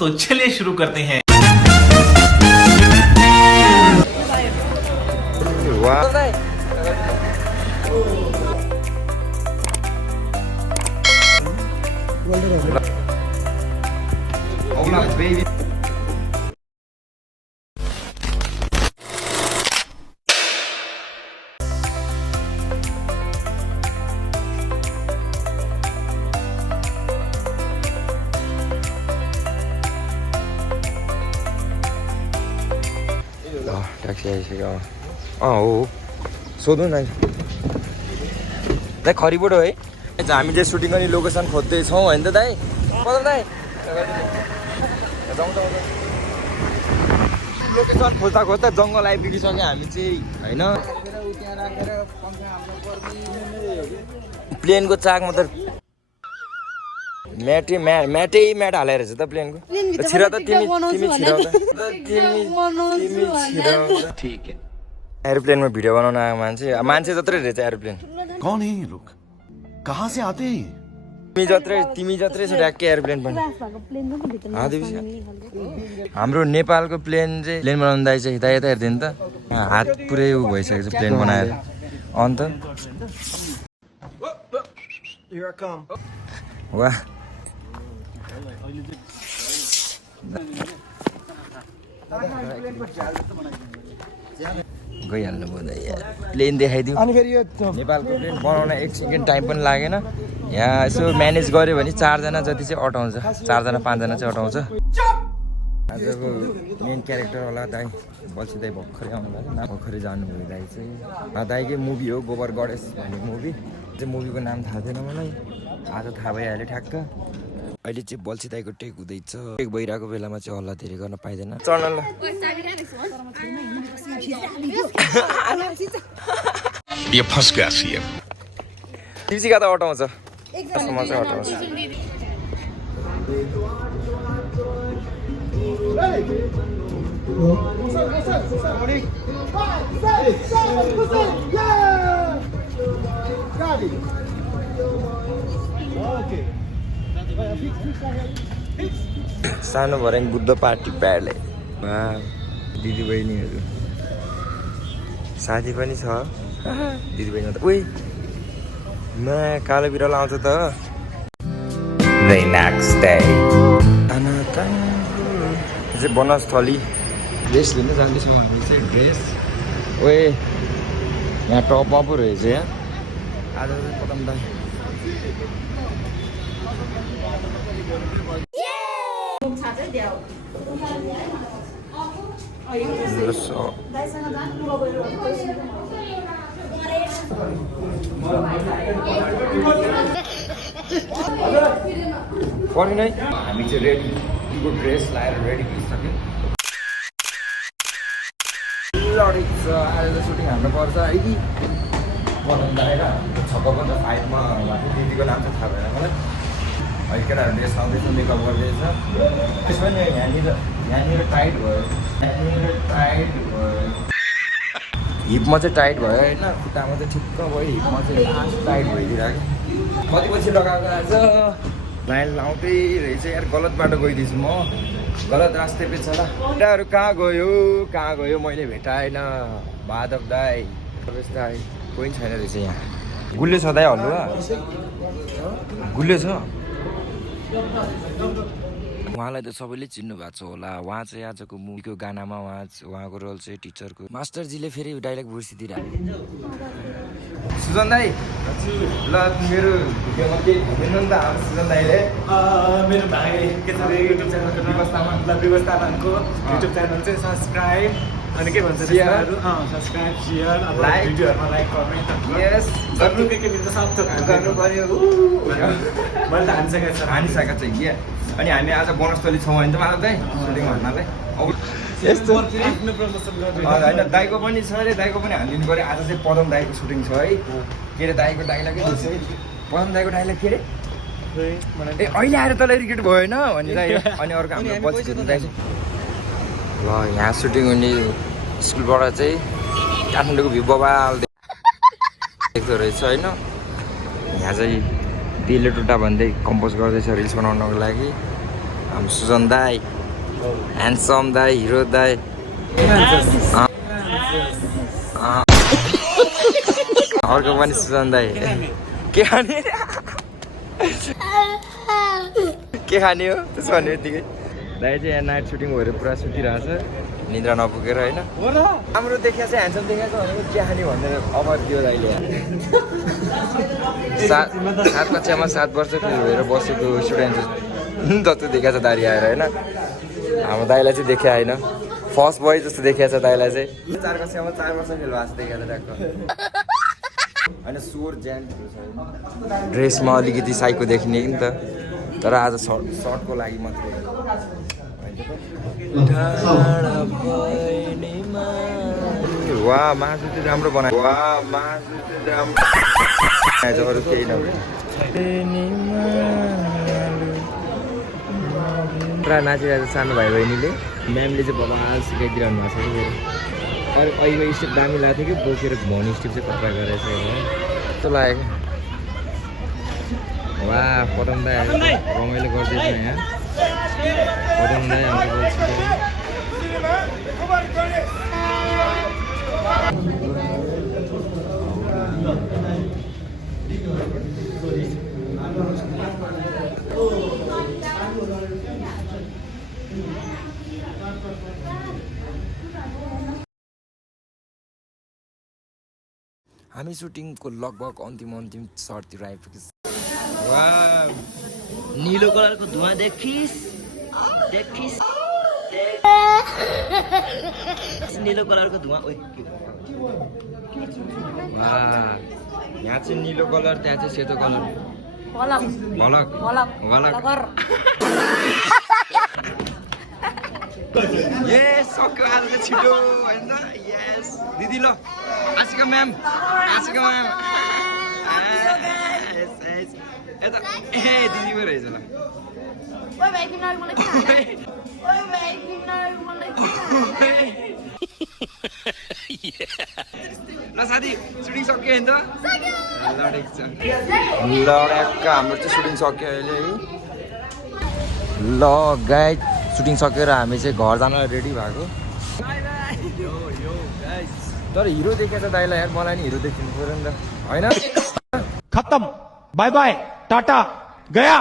तो चलिए शुरू करते हैं। ट्याक्सी आइसक्यो हो सोधौँ न दाइ खरिबोट हो है हामी चाहिँ सुटिङ गर्ने लोकेसन खोज्दैछौँ होइन त दाइ कता दाइ लोकेसन खोज्दा खोज्दा जङ्गल आइपुगिसक्यो हामी चाहिँ होइन प्लेनको चाकमा त म्याट हालेर रहेछ त प्लेनको छिरा त तिमी एरोप्लेनमा भिडियो बनाउन आएको मान्छे जत्रै रहेछ एरोप्लेन कौन है ये लोग कहाँ से आते हैं तिमी जत्रै छ ढ्याक्कै एरोप्लेन पनि हाम्रो नेपालको प्लेन चाहिँ प्लेन बनाउनु दाइ चाहिँ यता हेर्दैन त हात पुरै उ भइसकेको छ प्लेन बनाएर अन्त वाह गइहाल्नु भयो प्लेन देखाइदियो अनि फेरि यो नेपालको प्लेन बनाउन 1 सेकेन्ड टाइम पनि लागेन यहाँ यसो म्यानेज गऱ्यो भने 4 जना जति चाहिँ अटाउँछ 4 जना 5 जना चाहिँ अटाउँछ आजको मेन क्यारेक्टर होला दाइ बल्छी दाइ भर्खरै आउनु भएको भर्खरै जानुभयो दाइ चाहिँ दाइकै मुभी हो गोबर गणेश भन्ने मुभी चाहिँ मुभीको नाम थाहा थिएन मलाई आज थाहा भइहाल्यो ठ्याक्क अहिले चाहिँ बल्छी दाइको टेक हुँदैछ टेक भइरहेको बेलामा चाहिँ हल्ला धेरै गर्न पाइँदैन चढ्न ल ये फंस गया सीएम तिर्सीका त अटाउँछ म चाहिँ अटाउँछ सानो भर्याङ बुद्ध पार्टी प्याडले दिदी बहिनीहरू साथी पनि छ दिदी बहिनी त उही कालो बिरालो आउँछ त The next day चाहिँ वनस्थली ड्रेस लिन जाँदैछौँ हामी चाहिँ ड्रेस ओए यहाँ टप अप रहेछ यहाँ आज चाहिँ पदम दाइ पर्ने नै हामी चाहिँ रेडी ड्रेस लाएर रेडी भइसक्यो आज सुटिङ हाम्रो पर्छ है कि पदम दाएर छक्क 5मा दिदीको नाम चाहिँ थाहा भएन मलाई अहिले केटाहरू ड्रेस आउँदैछ मेकअप गर्दैछ त्यसमा नि यहाँनिर टाइट भयो हिपमा चाहिँ टाइट भयो होइन खुट्टामा चाहिँ ठिक्क भयो हिपमा चाहिँ लास्ट टाइट भइदिरहेको कति पछि लगाएको आज लाइन लाउँदै रहेछ यार गलत बाटो गइदिएछु म गलत रास्ते पे छ ल केटाहरू कहाँ गयो मैले भेटाएन माधव दाई प्रवेश दाई कोही छैन रहेछ यहाँ गुल्ले छ दाइ हल्लुवा गुल्ले छ उहाँलाई त सबैले चिन्नु भएको छ होला उहाँ चाहिँ आजको मुभीको गानामा उहाँको रोल चाहिँ टिचरको मास्टरजीले फेरि डाइरेक्ट बुर्सिदिएर सुजन दाई ल मेरो भिडियोमा केही भन्दैन नि त हाम्रो सुजन दाईले मेरो भाइ के छ युट्युब च्यानलको व्यवस्थापनको युट्युब च्यानल चाहिँ सब्सक्राइब अनि के भन्छ सब्सक्राइब सेयर लाइक भिडियोहरुमा लाइक कमेन्ट यस गर्नु के बिर्छ सब थोक गर्नु पर्यो मैले त हानिसकेको छ कि अनि हामी आज वनस्थली छौँ होइन त माधव दाइ सुटिङ भन्नाले यस्तो आफ्नो प्रमोसन गर्दै होइन दाइको पनि छ अरे दाइको पनि हालिदिनु पऱ्यो आज चाहिँ पदम दाइको सुटिङ छ है के अरे दाइको डाइलग के छ पदम दाइको डाइलग के अरे ए अहिले आएर तँलाई रिकेट भयो होइन भने दाइ अनि अर्को हाम्रो पछि दाइ चाहिँ ल यहाँ सुटिङ हुने स्कुलबाट चाहिँ काठमाडौँको भ्यू बबाल देख्दो रहेछ होइन यहाँ चाहिँ दिले टुटा भन्दै कम्पोज गर्दैछ रिल्स बनाउनको लागि हाम्रो सुजन दाई ह्यान्डसम दाई हिरो दाई अर्को पनि सुजन दाई के खाने के खाने हो त्यसो भन्ने बित्तिकै दाइ चाहिँ यहाँ नाइट सुटिङ भएर पुरा सुतिरहेछ निद्रा नपुगेर होइन राम्रो देखिया चाहिँ ह्यान्डसम देखाएको भनेको के खाने भनेर अफर दियो दाइले सात कक्षामा 7 वर्ष फेल भएर बसेको स्टुडेन्ट जस्तो देखाएको छ दारी आएर होइन हाम्रो दाइलाई चाहिँ देखिया होइन फर्स्ट बोय जस्तो देखिएको छ दाइलाई चाहिँ 4 कक्षामा 4 वर्ष फेल भएको छ देखाएको ट्याक्क होइन स्वर ज्यान ड्रेसमा अलिकति साइको देखिने कि त तर आज सर्टको लागि मात्रै वा मासु चाहिँ राम्रो बनायो वा मासु चाहिँ राम्रो अरू केही नभए पुरा नाचिरहेको सानो भाइ बहिनीले म्यामले चाहिँ बबाल सिकाइदिइरहनु भएको छ कि अरू अहिले स्टेप दामी लाग्थ्यो कि बोकेर घुमाउने स्टेप चाहिँ कपडा गरेछ कस्तो लाग्यो वा पदम दाइ रमाइलो गर्दैछ यहाँ पदम दाइ हाम्रो हामी सुटिङको लगभग अन्तिम सर्टतिर आइपुगेछ वा नीलो कलरको धुवा देखिस नीलो कलरको धुवा यहाँ चाहिँ नीलो कलर त्यहाँ चाहिँ सेतो कलर सक्यो आज चाहिँ छिटो होइन यस दिदी ल आशिका म्याम यता ए दिदी पो रहेछ ल ल साथी सुटिङ सक्यो नि त लड्याक्क हाम्रो चाहिँ सुटिङ सक्यो अहिले है ल गाइज सुटिङ सकेर हामी चाहिँ घर जान रेडी भएको तर हिरो देखेको छ दाइलाई यार मलाई नि हिरो देखिनु पऱ्यो नि त होइन खत्म बाय बाय टाटा गया